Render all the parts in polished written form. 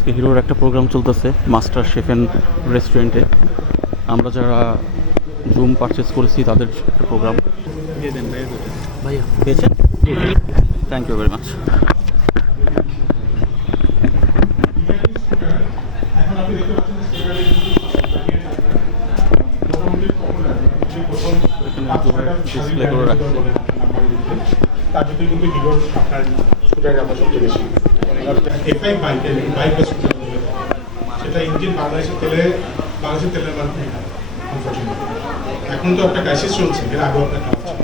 আজকে হিরোর একটা প্রোগ্রাম চলতেছে মাস্টার শেফ এন্ড রেস্টুরেন্টে। আমরা যারা জুম পারচেস করেছি তাদের একটা প্রোগ্রাম। ভাইয়া পেয়েছেন? Thank you very much. Display করে রাখছে। তার ভিতরে কিন্তু হিরোর আপনার স্কুটারের আমরা সবচেয়ে বেশি এফআই বাইক সেটা ইঞ্জিন বাংলাদেশের তেলের মান এখন তো একটা ক্রাইসিস চলছে, এর আগেও একটা খারাপ ছিল।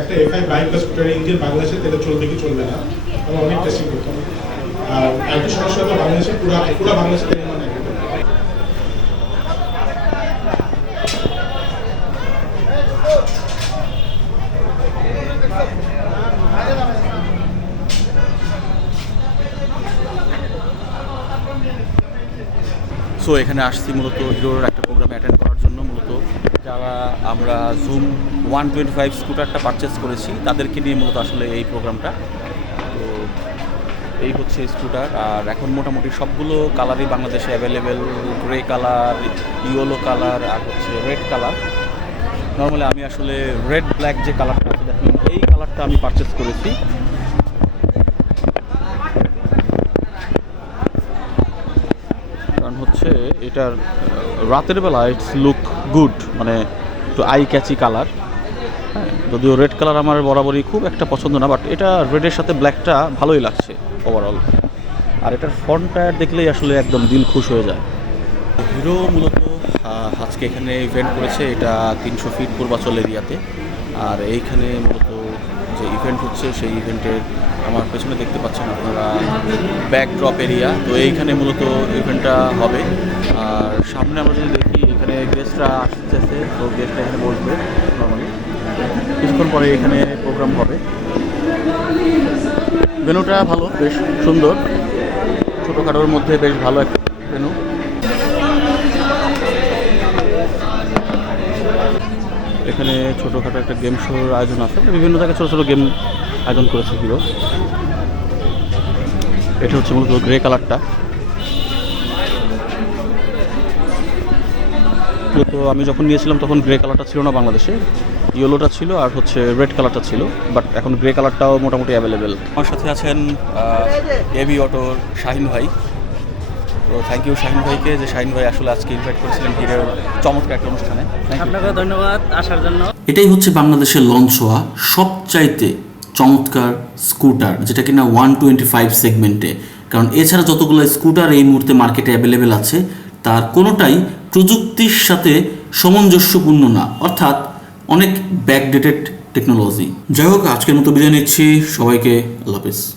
একটা এফআই বাইক বা স্কুটারের ইঞ্জিন বাংলাদেশের তেলে চলবে কি চলবে না আমরা অনেক টেস্টিং করতে হবে। আর একটা সমস্যা তো বাংলাদেশের পুরো বাংলাদেশের তেলের মান সো এখানে আসছি মূলত হিরোর একটা প্রোগ্রামে অ্যাটেন্ড করার জন্য। মূলত যারা আমরা জুম 125 স্কুটারটা পারচেস করেছি তাদেরকে নিয়ে মূলত আসলে এই প্রোগ্রামটা। তো এই হচ্ছে স্কুটার। আর এখন মোটামুটি সবগুলো কালারই বাংলাদেশে available. Grey colour, yellow colour, আর হচ্ছে রেড কালার। নর্মালি আমি আসলে রেড ব্ল্যাক যে কালারটা আছে দেখুন, এই কালারটা আমি পারচেস করেছি। কারণ হচ্ছে এটার রাতের বেলা ইটস লুক গুড, মানে একটু আই ক্যাচি কালার। হ্যাঁ, যদিও রেড কালার আমার বরাবরই খুব একটা পছন্দ না, বাট এটা রেডের সাথে ব্ল্যাকটা ভালোই লাগছে ওভারঅল। আর এটার ফ্রন্ট টায়ার দেখলেই আসলে একদম দিল খুশ হয়ে যায়। হিরো মূলত আজকে এখানে ইভেন্ট করেছে, এটা 300 ফিট পূর্বাচল এরিয়াতে। আর এইখানে মূলত যে ইভেন্ট হচ্ছে সেই ইভেন্টের আমার পেছনে দেখতে পাচ্ছেন আপনারা ব্যাকড্রপ এরিয়া। তো এইখানে মূলত ইভেন্টটা হবে। আর সামনে আমরা যদি দেখি এখানে গেস্টরা আসতেছে, তো গেস্টরা এখানে বসবে নর্মালি। কিছুক্ষণ পরে এখানে প্রোগ্রাম হবে। ভেন্যুটা ভালো, বেশ সুন্দর, ছোটোখাটোর মধ্যে বেশ ভালো একটা ভেন্যু। এখানে ছোটোখাটো একটা গেম শোর আয়োজন আছে, বিভিন্ন জায়গায় ছোটো ছোটো গেম আয়োজন করেছে হিরো। এটা হচ্ছে মূলত গ্রে কালারটা। তো আমি যখন নিয়েছিলাম তখন গ্রে কালারটা ছিল না বাংলাদেশে, ইয়েলোটা ছিল আর হচ্ছে রেড কালারটা ছিল, বাট এখন গ্রে কালারটাও মোটামুটি অ্যাভেলেবেল। আমার সাথে আছেন এবি অটোর শাহিন ভাই। তো থ্যাংক ইউ শাহিন ভাইকে, যে শাহিন ভাই আসলে আজকে ইনভাইট করেছিলেন হিরোর চমৎকার একটা অনুষ্ঠানে। আপনাকে ধন্যবাদ আসার জন্য। এটাই হচ্ছে বাংলাদেশের লঞ্চ হওয়া সবচাইতে চমৎকার স্কুটার, যেটা কিনা 125 সেগমেন্টে। কারণ এছাড়া যতগুলো স্কুটার এই মুহূর্তে মার্কেটে অ্যাভেলেবেল আছে তার কোনোটাই প্রযুক্তির সাথে সামঞ্জস্যপূর্ণ না, অর্থাৎ অনেক ব্যাকডেটেড টেকনোলজি। যাই হোক, আজকের মতো বিদায় নিচ্ছি সবাইকে। আল্লাহ হাফেজ।